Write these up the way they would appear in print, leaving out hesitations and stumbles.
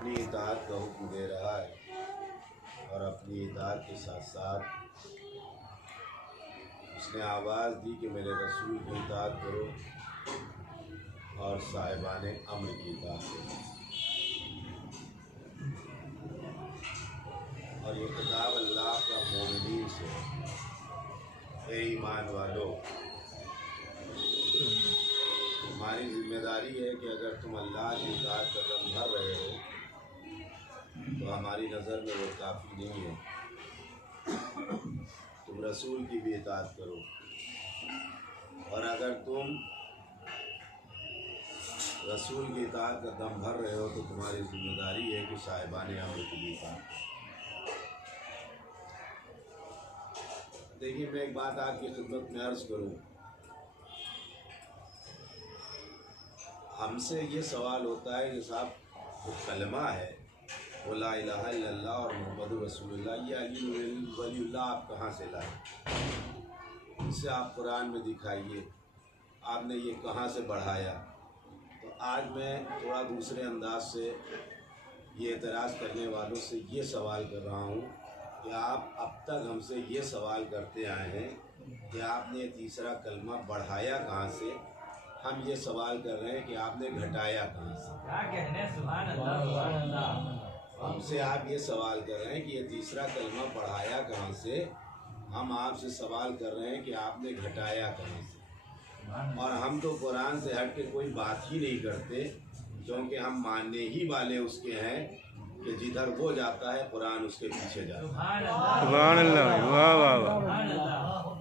اپنی اطاعت کا حکم دے رہا ہے اور اپنی اطاعت کے ساتھ ساتھ اس نے آواز دی کہ میرے رسول کی اطاعت کرو اور صاحبان امر کی اطاعت کرو۔ اور یہ خطاب اللہ کا مومنین سے، اے ایمان والو، ہماری ذمہ داری ہے کہ اگر تم اللہ کی اطاعت کا دم بھر رہے ہو تو ہماری نظر میں وہ کافی نہیں ہے، تم رسول کی بھی اطاعت کرو۔ اور اگر تم رسول کی اطاعت کا دم بھر رہے ہو تو تمہاری ذمہ داری ہے کہ صاحبان امر کی بھی اطاعت کرو۔ دیکھیے، میں ایک بات آپ کی خدمت میں عرض کروں، ہم سے یہ سوال ہوتا ہے کہ صاحب وہ کلمہ ہے، وہ لا الہ الا اللہ اور محمد رسول اللہ، یہ علی ولی اللہ آپ کہاں سے لائے؟ اسے آپ قرآن میں دکھائیے، آپ نے یہ کہاں سے بڑھایا؟ تو آج میں تھوڑا دوسرے انداز سے یہ اعتراض کرنے والوں سے یہ سوال کر رہا ہوں کہ آپ اب تک ہم سے یہ سوال کرتے آئے ہیں کہ آپ نے تیسرا کلمہ بڑھایا کہاں سے؟ ہم یہ سوال کر رہے ہیں کہ آپ نے گھٹایا کہاں سے؟ ہم سے آپ یہ سوال کر رہے ہیں کہ یہ تیسرا کلمہ بڑھایا کہاں سے؟ ہم آپ سے سوال کر رہے ہیں کہ آپ نے گھٹایا کہاں سے؟ اور ہم تو قرآن سے ہٹ کے کوئی بات ہی نہیں کرتے، کیونکہ ہم ماننے ہی والے اس کے ہیں کہ جدھر وہ جاتا ہے قرآن اس کے پیچھے جاتا ہے۔ سبحان اللہ، واہ واہ واہ۔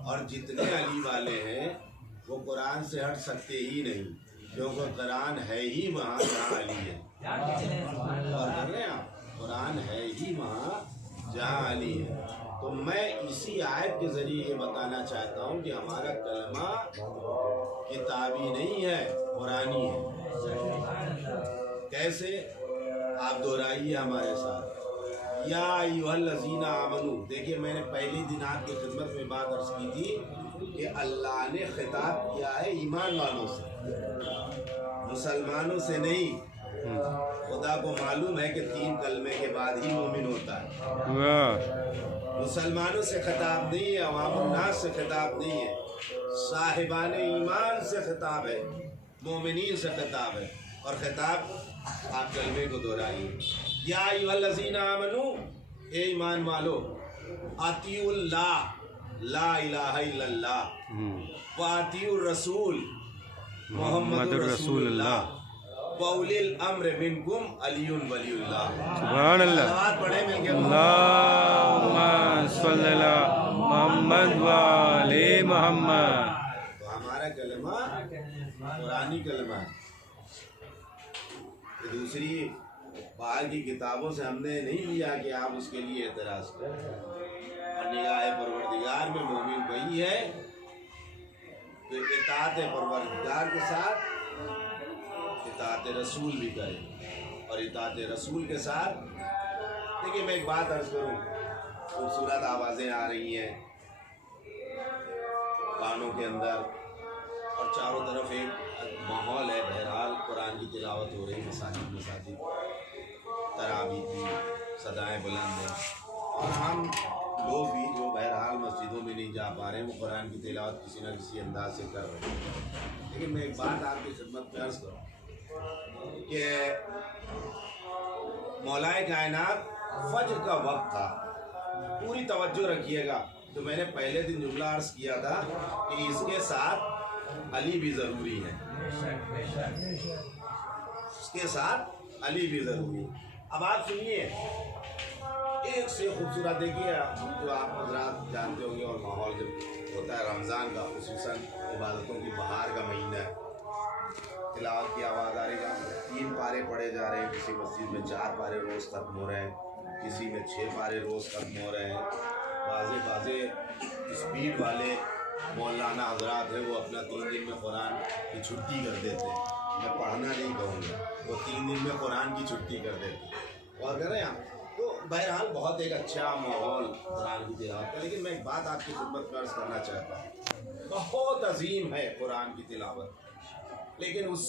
اور جتنے علی والے ہیں وہ قرآن سے ہٹ سکتے ہی نہیں، کیونکہ قرآن ہے ہی وہاں جہاں علی ہے۔ اور کر رہے ہیں آپ، قرآن ہے ہی وہاں جہاں علی ہے۔ تو میں اسی آیت کے ذریعے یہ بتانا چاہتا ہوں کہ ہمارا کلمہ کتابی نہیں ہے، قرآنی ہے۔ کیسے؟ آپ دہرائیے ہمارے ساتھ، یا ایھا الذین آمنو۔ دیکھیے، میں نے پہلی دن آپ کی خدمت میں بات عرض کی تھی کہ اللہ نے خطاب کیا ہے ایمان والوں سے، مسلمانوں سے نہیں۔ خدا کو معلوم ہے کہ 3 کلمے کے بعد ہی مومن ہوتا ہے۔ مسلمانوں سے خطاب نہیں ہے، عوام الناس سے خطاب نہیں ہے، صاحبان ایمان سے خطاب ہے، مومنین سے خطاب ہے۔ اور خطاب آپ کلمے کو دہرائیے، یا ایھا الذین آمنو، اے ایمان والو، اطیعوا اللہ لا الہ الا اللہ واطیعوا الرسول محمد رسول اللہ وَأُولِي الْأَمْرِ مِنْكُمْ عَلِيٌّ وَلِيُّ اللَّهِ۔ سبحان اللہ، صلوات پڑھیں مل کے، اللہم صلی اللہ محمد وآلِ محمد۔ تو ہمارا کلمہ قرآنی کلمہ ہے، دوسری باہر کی کتابوں سے ہم نے نہیں لیا کہ آپ اس کے لیے اعتراض کریں۔ اور نگاہ پروردگار میں مومن وہی ہے تو اطاعت پروردگار کے ساتھ اطاعت رسول بھی کرے، اور اطاعت رسول کے ساتھ دیکھیے، میں ایک بات عرض کروں، خوبصورت آوازیں آ رہی ہیں کانوں کے اندر اور چاروں طرف ایک ماحول ہے، بہرحال قرآن کی تلاوت ہو رہی، مساجد تراویح کی صدائیں بلند ہیں، اور ہم لوگ بھی جو بہرحال مسجدوں میں نہیں جا پا رہے ہیں وہ قرآن کی تلاوت کسی نہ کسی انداز سے کر رہے ہیں۔ لیکن میں ایک بات آپ کی خدمت میں عرض کروں کہ مولائے کائنات فجر کا وقت تھا، پوری توجہ رکھیے گا۔ تو میں نے پہلے دن جملہ عرض کیا تھا کہ اس کے ساتھ علی بھی ضروری ہے، اس کے ساتھ علی بھی ضروری ہے۔ اب آپ سنیے، ایک سے خوبصورت، دیکھیے جو آپ حضرات جانتے ہوں گے، اور ماحول جب ہوتا ہے رمضان کا، خصوصاً عبادتوں کی بہار کا مہینہ ہے، تلاوت کی آواز آ رہی ہے، 3 پارے پڑھے جا رہے ہیں، کسی مسجد میں 4 پارے روز ختم ہو رہے ہیں، کسی میں 6 پارے روز ختم ہو رہے ہیں۔ بعضے اسپیڈ والے مولانا حضرات ہیں، وہ اپنا 3 دن میں قرآن کی چھٹی کر دیتے ہیں، میں پڑھنا نہیں کہوں گا، وہ 3 دن میں قرآن کی چھٹی کر دیتے ہیں، اور کر رہے ہیں آپ۔ تو بہرحال بہت ایک اچھا ماحول قرآن کی تلاوت کا، لیکن میں ایک بات آپ کی خدمت میں عرض کرنا چاہتا ہوں، بہت عظیم ہے قرآن کی تلاوت، لیکن اس